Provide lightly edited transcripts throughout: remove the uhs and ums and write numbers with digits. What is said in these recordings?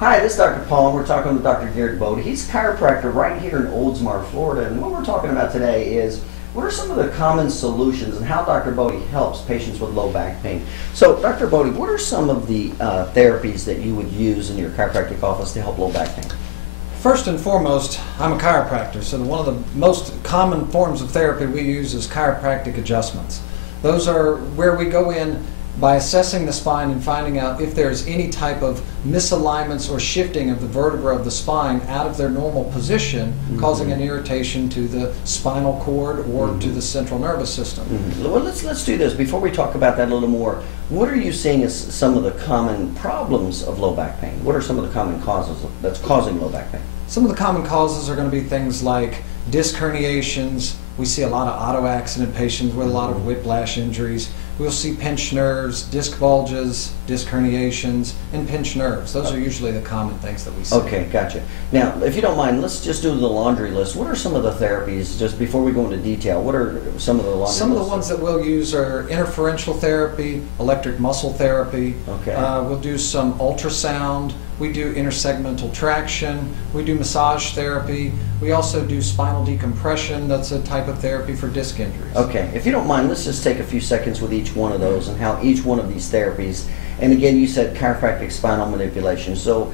Hi, this is Dr. Paul, and we're talking with Dr. Garrett Bode. He's a chiropractor right here in Oldsmar, Florida, and what we're talking about today is what are some of the common solutions and how Dr. Bode helps patients with low back pain. So, Dr. Bode, what are some of the therapies that you would use in your chiropractic office to help low back pain? First and foremost, I'm a chiropractor, so one of the most common forms of therapy we use is chiropractic adjustments. Those are where we go in by assessing the spine and finding out if there's any type of misalignments or shifting of the vertebra of the spine out of their normal position, causing an irritation to the spinal cord or to the central nervous system. Well, let's do this. Before we talk about that a little more, what are you seeing as some of the common problems of low back pain? What are some of the common causes that's causing low back pain? Some of the common causes are going to be things like disc herniations. We see a lot of auto accident patients with a lot of whiplash injuries. We'll see pinched nerves, disc bulges, disc herniations, and pinched nerves. Those are usually the common things that we see. Okay, gotcha. Now, if you don't mind, let's just do the laundry list. What are some of the therapies, just before we go into detail, what are some of the laundry lists? Some of the ones that we'll use are interferential therapy, electric muscle therapy. Okay. We'll do some ultrasound. We do intersegmental traction. We do massage therapy. We also do spinal decompression. That's a type of therapy for disc injuries. Okay. If you don't mind, let's just take a few seconds with each one of those and how each one of these therapies, and again, you said chiropractic spinal manipulation. So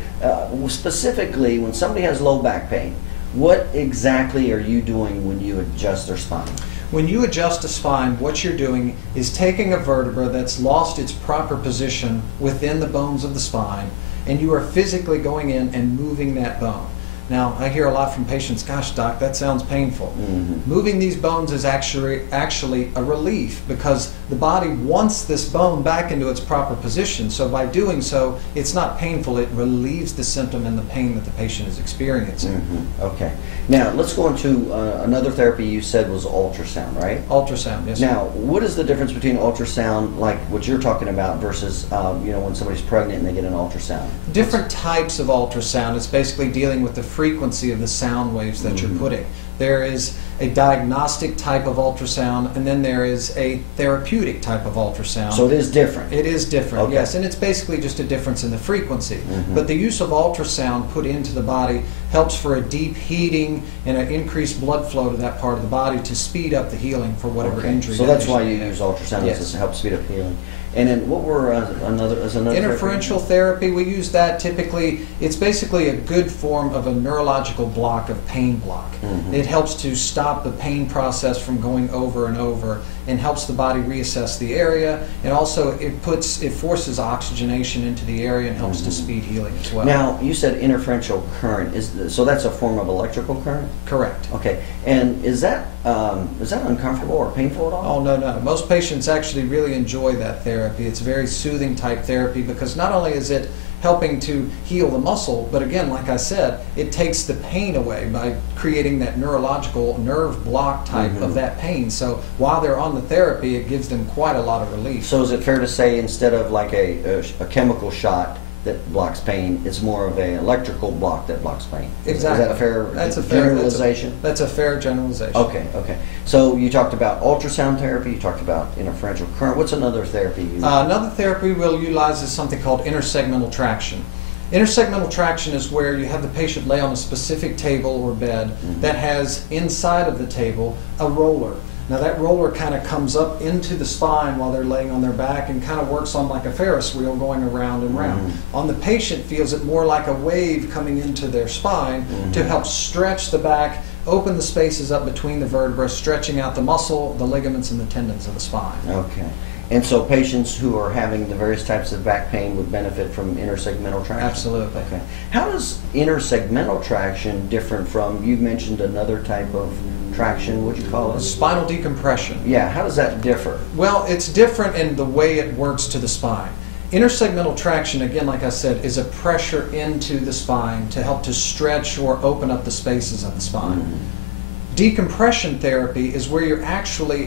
specifically, when somebody has low back pain, what exactly are you doing when you adjust their spine? When you adjust a spine, what you're doing is taking a vertebra that's lost its proper position within the bones of the spine, and you are physically going in and moving that bone. Now, I hear a lot from patients, gosh, doc, that sounds painful. Moving these bones is actually a relief because the body wants this bone back into its proper position. So by doing so, it's not painful. It relieves the symptom and the pain that the patient is experiencing. Okay. Now, let's go into another therapy you said was ultrasound, right? Ultrasound, yes. Now, what is the difference between ultrasound, like what you're talking about, versus when somebody's pregnant and they get an ultrasound? Different types of ultrasound. It's basically dealing with the frequency of the sound waves that you're putting. There is a diagnostic type of ultrasound, and then there is a therapeutic type of ultrasound. So it is different? It is different, okay. Yes, and it's basically just a difference in the frequency. But the use of ultrasound put into the body helps for a deep heating and an increased blood flow to that part of the body to speed up the healing for whatever injury. So that's why you use ultrasound, yes, to help speed up healing. And then what were another interferential therapy? We use that typically. It's basically a good form of a neurological block of pain block. It helps to stop the pain process from going over and over and helps the body reassess the area, and also it forces oxygenation into the area and helps to speed healing as well. Now, you said interferential current, so that's a form of electrical current? Correct. Okay, and is that uncomfortable or painful at all? Oh, no. Most patients actually really enjoy that therapy. It's a very soothing type therapy because not only is it helping to heal the muscle, but again, like I said, it takes the pain away by creating that neurological nerve block type of that pain. So while they're on the therapy, it gives them quite a lot of relief. So is it fair to say instead of like a chemical shot that blocks pain, it's more of an electrical block that blocks pain? Exactly. Is that a fair generalization? That's a fair generalization. Okay. So you talked about ultrasound therapy, you talked about interferential current. What's another therapy you use? Another therapy we'll utilize is something called intersegmental traction. Intersegmental traction is where you have the patient lay on a specific table or bed that has inside of the table a roller. Now that roller kind of comes up into the spine while they're laying on their back and kind of works on like a Ferris wheel going around and round. On the patient, feels it more like a wave coming into their spine to help stretch the back, open the spaces up between the vertebrae, stretching out the muscle, the ligaments, and the tendons of the spine. Okay. And so patients who are having the various types of back pain would benefit from intersegmental traction? Absolutely. Okay. How does intersegmental traction different from, you mentioned another type of traction, what'd you call it? Spinal decompression. Yeah, how does that differ? Well, it's different in the way it works to the spine. Intersegmental traction, again, like I said, is a pressure into the spine to help to stretch or open up the spaces of the spine. Decompression therapy is where you're actually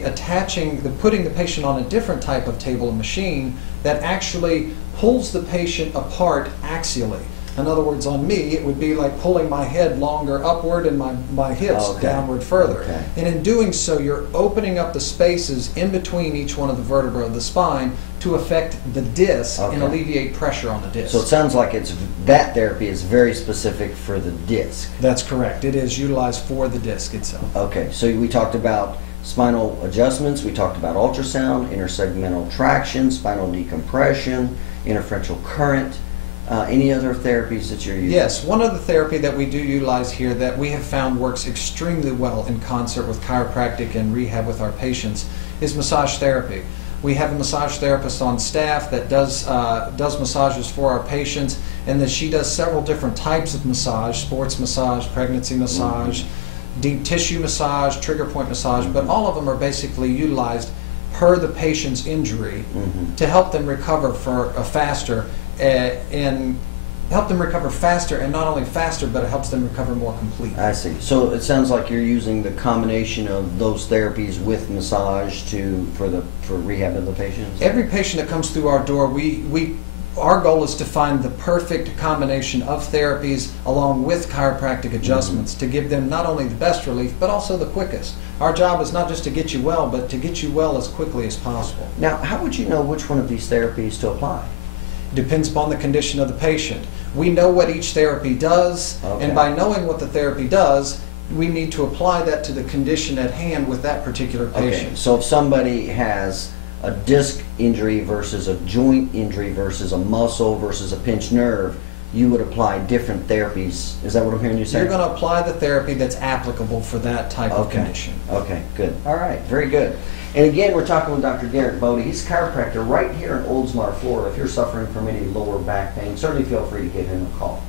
putting the patient on a different type of table and machine that actually pulls the patient apart axially. In other words, on me, it would be like pulling my head longer upward and my hips downward further. Okay. And in doing so, you're opening up the spaces in between each one of the vertebrae of the spine to affect the disc and alleviate pressure on the disc. So it sounds like that therapy is very specific for the disc. That's correct. It is utilized for the disc itself. Okay, so we talked about spinal adjustments, we talked about ultrasound, intersegmental traction, spinal decompression, interferential current. Any other therapies that you're using? Yes, one other therapy that we do utilize here that we have found works extremely well in concert with chiropractic and rehab with our patients is massage therapy. We have a massage therapist on staff that does massages for our patients, and that she does several different types of massage: sports massage, pregnancy massage, deep tissue massage, trigger point massage, but all of them are basically utilized per the patient's injury to help them recover faster and not only faster, but it helps them recover more completely. I see. So it sounds like you're using the combination of those therapies with massage for rehab of the patients? Every patient that comes through our door, our goal is to find the perfect combination of therapies along with chiropractic adjustments to give them not only the best relief, but also the quickest. Our job is not just to get you well, but to get you well as quickly as possible. Now, how would you know which one of these therapies to apply? Depends upon the condition of the patient. We know what each therapy does, and by knowing what the therapy does, we need to apply that to the condition at hand with that particular patient. Okay, so if somebody has a disc injury versus a joint injury versus a muscle versus a pinched nerve, you would apply different therapies. Is that what I'm hearing you say? You're going to apply the therapy that's applicable for that type of condition. Okay, good. All right, very good. And again, we're talking with Dr. Garrett Bode. He's a chiropractor right here in Oldsmar, Florida. If you're suffering from any lower back pain, certainly feel free to give him a call.